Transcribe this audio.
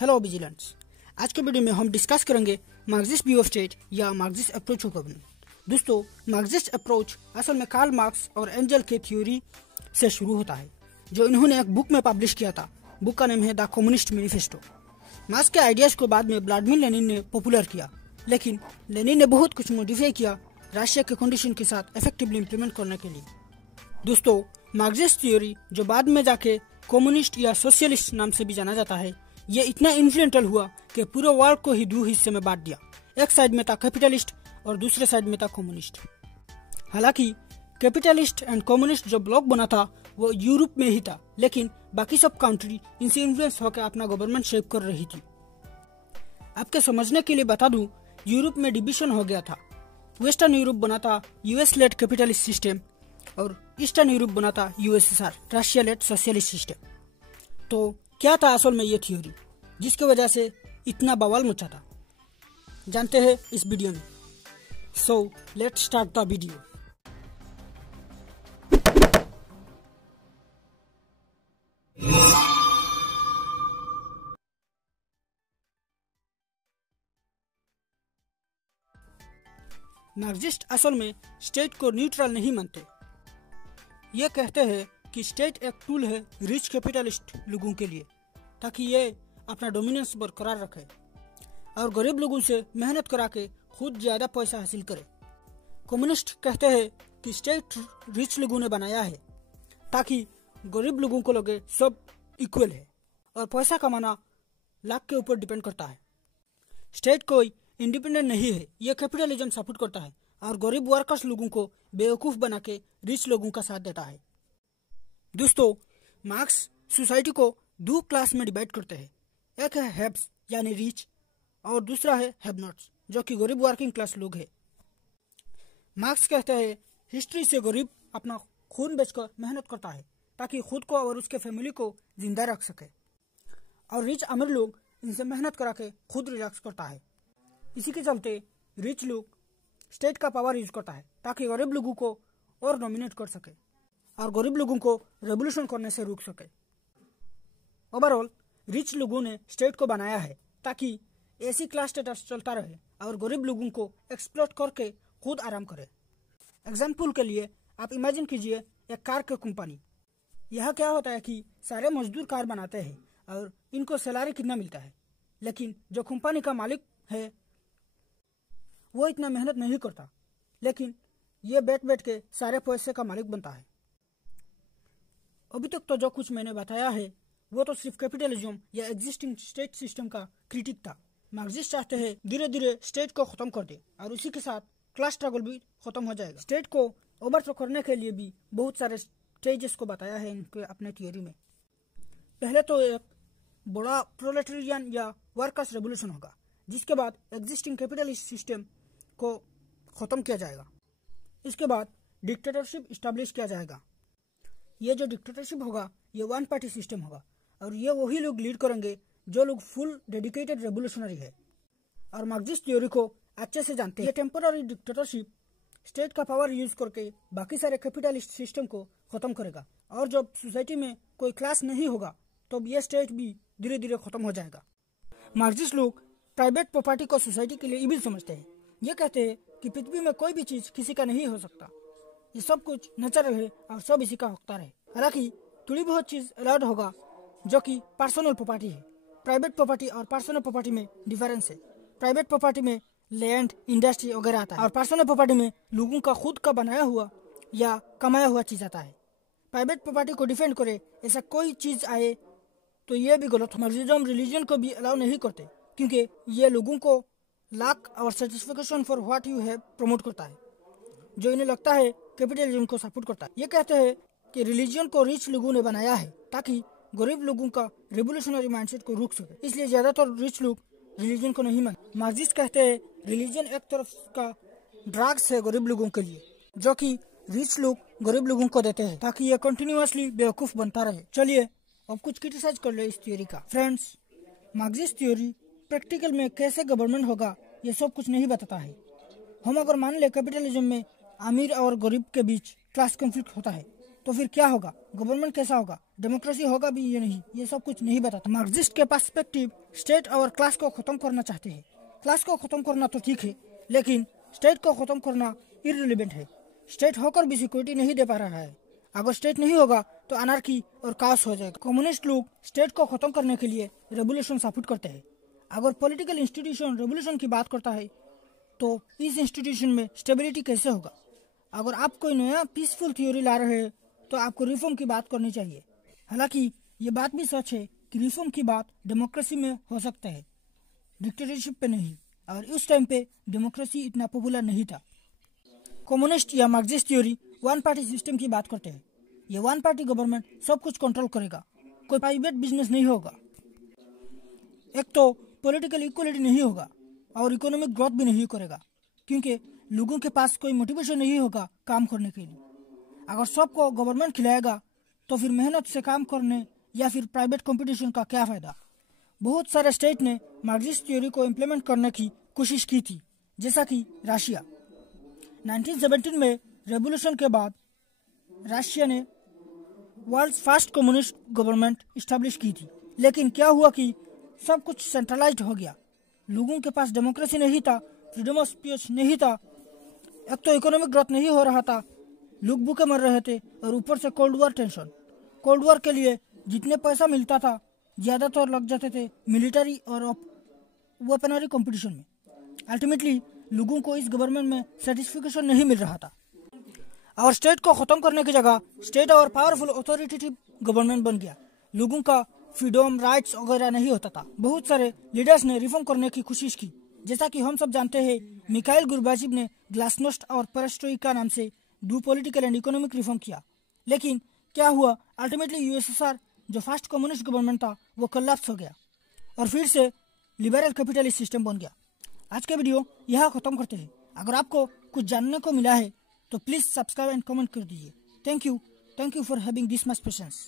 Hello vigilance. आज के video में हम डिस्कस करेंगे मार्क्सिस्ट व्यू ऑफ स्टेट या मार्क्सिस्ट अप्रोच ऑफ गवर्नमेंट। दोस्तों, मार्क्सिस्ट अप्रोच असल में कार्ल मार्क्स और एंजल के थ्योरी से शुरू होता है, जो इन्होंने एक बुक में पब्लिश किया था। बुक का नाम है द कम्युनिस्ट मैनिफेस्टो। मार्क्स के आइडियाज को बाद में व्लादिमीर लेनिन ने पॉपुलर किया, लेकिन लेनिन ने बहुत कुछ मॉडिफाई किया राशिया के कंडीशन के साथ इफेक्टिवली इम्प्लीमेंट करने के लिए। दोस्तों, मार्क्सिस्ट थ्योरी, जो बाद में जाके कम्युनिस्ट या सोशलिस्ट नाम से भी जाना जाता है, ये इतना इन्फ्लुएंशियल हुआ कि पूरे वर्ल्ड को ही दो हिस्से में बांट दिया। एक साइड में था कैपिटलिस्ट और दूसरे साइड में था कम्युनिस्ट। हालांकि कैपिटलिस्ट एंड कम्युनिस्ट जो ब्लॉक बना था वो यूरोप में ही था, लेकिन बाकी सब कंट्री इनसे इन्फ्लुएंस होकर अपना गवर्नमेंट शेप कर रही थी। आपके समझने के लिए बता दूं, यूरोप में डिविजन हो गया था। वेस्टर्न यूरोप बना था यूएस लेड कैपिटलिस्ट सिस्टम और ईस्टर्न यूरोप बना था USSR Russia led socialist system. तो क्या था असल में ये थ्योरी जिसकी वजह से इतना बवाल मचा था, जानते हैं इस वीडियो में। So let's start the video. Marxist असल में स्टेट को न्यूट्रल नहीं मानते। ये कहते हैं कि स्टेट एक टूल है रिच कैपिटलिस्ट लोगों के लिए, ताकि ये अपना डोमिनेंस बरकरार रखे और गरीब लोगों से मेहनत करा के खुद ज्यादा पैसा हासिल करे। कम्युनिस्ट कहते हैं कि स्टेट रिच लोगों ने बनाया है ताकि गरीब लोगों को लगे सब इक्वल है और पैसा कमाना लाख के ऊपर डिपेंड करता है। स्टेट कोई इंडिपेंडेंट नहीं है, ये कैपिटलिज्म सपोर्ट करता है और गरीब वर्कर्स लोगों को बेवकूफ बना के रिच लोगों का साथ देता है। दोस्तों, मार्क्स सोसाइटी को दो क्लास में डिवाइड करते हैं। एक है हैव्स यानी रिच और दूसरा है हैव नॉट्स जो कि गरीब वर्किंग क्लास लोग है। मार्क्स कहते हैं हिस्ट्री से गरीब अपना खून बेचकर मेहनत करता है ताकि खुद को और उसके फैमिली को जिंदा रख सके, और रिच अमीर लोग इनसे मेहनत करा के खुद रिलैक्स करता है। इसी के चलते रिच लोग स्टेट का पावर यूज करता है ताकि गरीब लोगों को और डोमिनेट कर सके और गरीब लोगों को रेवोल्यूशन करने से रोक सके। ओवरऑल रिच लोगों ने स्टेट को बनाया है ताकि ऐसी क्लास स्टेटस चलता रहे और गरीब लोगों को एक्सप्लॉइट करके खुद आराम करे। एग्जाम्पल के लिए आप इमेजिन कीजिए एक कार की कंपनी। यह क्या होता है कि सारे मजदूर कार बनाते हैं और इनको सैलरी कितना मिलता है, लेकिन जो कंपनी का मालिक है वो इतना मेहनत नहीं करता, लेकिन ये बैठ बैठ के सारे पैसे का मालिक बनता है। अभी तक तो जो कुछ मैंने बताया है वो तो सिर्फ कैपिटलिज्म या एग्जिस्टिंग स्टेट सिस्टम का क्रिटिक था। मार्क्सिस्ट चाहते हैं धीरे धीरे स्टेट को खत्म कर दे और उसी के साथ क्लास स्ट्रगल भी खत्म हो जाएगा। स्टेट को ओवरथ्रो करने के लिए भी बहुत सारे स्टेजेस को बताया है इनके अपने थियोरी में। पहले तो एक बड़ा प्रोलेटेरियन या वर्कर्स रेवोल्यूशन होगा, जिसके बाद एग्जिस्टिंग कैपिटलिस्ट सिस्टम को खत्म किया जाएगा। इसके बाद डिक्टेटरशिप इस्टेब्लिश किया जाएगा। ये जो डिक्टेटरशिप होगा ये वन पार्टी सिस्टम होगा और ये वही लोग लीड करेंगे जो लोग फुल डेडिकेटेड रेवोल्यूशनरी है और मार्क्सिस्ट थ्योरी को अच्छे से जानते हैं। ये टेम्पोररी डिक्टेटरशिप स्टेट का पावर यूज करके बाकी सारे कैपिटलिस्ट सिस्टम को खत्म करेगा, और जब सोसाइटी में कोई क्लास नहीं होगा तो ये स्टेट भी धीरे धीरे खत्म हो जाएगा। मार्क्सिस्ट लोग प्राइवेट प्रॉपर्टी को सोसाइटी के लिए इविल समझते हैं। ये कहते हैं कि पृथ्वी में कोई भी चीज किसी का नहीं हो सकता, ये सब कुछ नेचुरल है और सब इसी का हकदार है। हालांकि थोड़ी बहुत चीज अलाउड होगा जो कि पर्सनल प्रॉपर्टी है। प्राइवेट प्रॉपर्टी और पर्सनल प्रॉपर्टी में डिफरेंस है। प्राइवेट प्रॉपर्टी में लैंड, इंडस्ट्री वगैरह आता है और पर्सनल प्रॉपर्टी में लोगों का खुद का बनाया हुआ या कमाया हुआ चीज आता है। प्राइवेट प्रॉपर्टी को डिफेंड करे ऐसा कोई चीज आए तो ये भी गलत। मार्क्सिज्म रिलीजन को भी अलाउ नहीं करते क्योंकि ये लोगों को लाक और certification for what you have promote करता है, जो इन्हें लगता है कैपिटलिज्म को सपोर्ट करता है। ये कहते हैं कि रिलीजन को रिच लोगों ने बनाया है ताकि गरीब लोगों का रिवोल्यूशनरी माइंडसेट को रोक सके, इसलिए ज्यादातर रिच लोग रिलीजन को नहीं मानते। मार्क्सिस्ट कहते हैं रिलीजन एक तरफ का ड्रग्स है गरीब लोगों के लिए, जो कि रिच लोग गरीब लोगों को देते हैं ताकि ये कंटिन्यूअसली बेवकूफ बनता रहे। चलिए अब कुछ क्रिटिसाइज कर ले इस थ्योरी का। फ्रेंड्स, मार्क्सिस्ट थ्योरी प्रैक्टिकल में कैसे गवर्नमेंट होगा ये सब कुछ नहीं बताता है। हम अगर मान ले कैपिटलिज्म में अमीर और गरीब के बीच क्लास कॉन्फ्लिक्ट होता है तो फिर क्या होगा, गवर्नमेंट कैसा होगा, डेमोक्रेसी होगा भी ये नहीं, ये सब कुछ नहीं बताता। मार्क्सिस्ट के पर्सपेक्टिव स्टेट और क्लास को खत्म करना चाहते हैं। क्लास को खत्म करना तो ठीक है, लेकिन स्टेट को खत्म करना इररिलेवेंट है। स्टेट होकर भी सिक्योरिटी नहीं दे पा रहा है। अगर स्टेट नहीं होगा तो अनार्की और काओस हो जाएगा। कम्युनिस्ट लोग स्टेट को खत्म करने के लिए रेवोल्यूशन सपोर्ट करते हैं। अगर पॉलिटिकल इंस्टीट्यूशन रेवोल्यूशन की बात करता है तो इस इंस्टीट्यूशन में स्टेबिलिटी कैसे होगा। अगर आप कोई नया पीसफुल थ्योरी ला रहे हैं तो आपको रिफॉर्म की बात करनी चाहिए। हालांकि ये बात भी सच है कि रिफॉर्म की बात डेमोक्रेसी में हो सकता है, डिक्टेटरशिप पे नहीं, और उस टाइम पे डेमोक्रेसी इतना पॉपुलर नहीं था। कम्युनिस्ट या Marxist theory one party system की बात करते हैं। ये वन पार्टी गवर्नमेंट सब कुछ कंट्रोल करेगा, कोई प्राइवेट बिजनेस नहीं होगा, एक तो पॉलिटिकल इक्वलिटी नहीं होगा और इकोनॉमिक ग्रोथ भी नहीं करेगा, क्योंकि लोगों के पास कोई मोटिवेशन नहीं होगा काम करने के लिए। अगर सबको गवर्नमेंट खिलाएगा तो फिर मेहनत से काम करने या फिर प्राइवेट कंपटीशन का क्या फायदा। बहुत सारे स्टेट ने मार्क्सिस्ट थ्योरी को इम्प्लीमेंट करने की कोशिश की थी, जैसा कि रशिया। 1917 में रेवोल्यूशन के बाद रशिया ने world first communist government establish की थी, लेकिन क्या हुआ कि सब कुछ सेंट्रलाइज्ड हो गया। लोगों के पास डेमोक्रेसी नहीं था, फ्रीडम ऑफ स्पीच नहीं था, एक तो इकोनॉमिक ग्रोथ नहीं हो रहा था, लोग भूखे मर रहे थे, और ऊपर से cold war tension. Cold war के लिए जितने पैसा मिलता था ज़्यादातर लग जाते थे मिलिट्री और वेपनरी कंपटीशन में। अल्टीमेटली लोगों को इस गवर्नमेंट में सेटिस्फिकेशन नहीं मिल रहा था और स्टेट को खत्म करने की जगह स्टेट और पावरफुल अथॉरिटेटिव गवर्नमेंट बन गया। लोगों का फ्रीडम राइट्स वगैरह नहीं होता था। बहुत सारे लीडर्स ने रिफॉर्म करने की कोशिश की, जैसा कि हम सब जानते हैं मिखाइल गोर्बाचेव ने ग्लासनोस्ट और पेरेस्ट्रोइका नाम से 2 पॉलिटिकल एंड इकोनॉमिक रिफॉर्म किया। लेकिन क्या हुआ, अल्टीमेटली यूएसएसआर जो फर्स्ट कम्युनिस्ट गवर्नमेंट था वो कोलैप्स हो गया और फिर से लिबरल कैपिटलिस्ट सिस्टम बन गया। आज के वीडियो यहाँ खत्म करते हैं। अगर आपको कुछ जानने को मिला है तो प्लीज़ सब्सक्राइब एंड कमेंट कर दीजिए। Thank you for having this much patience.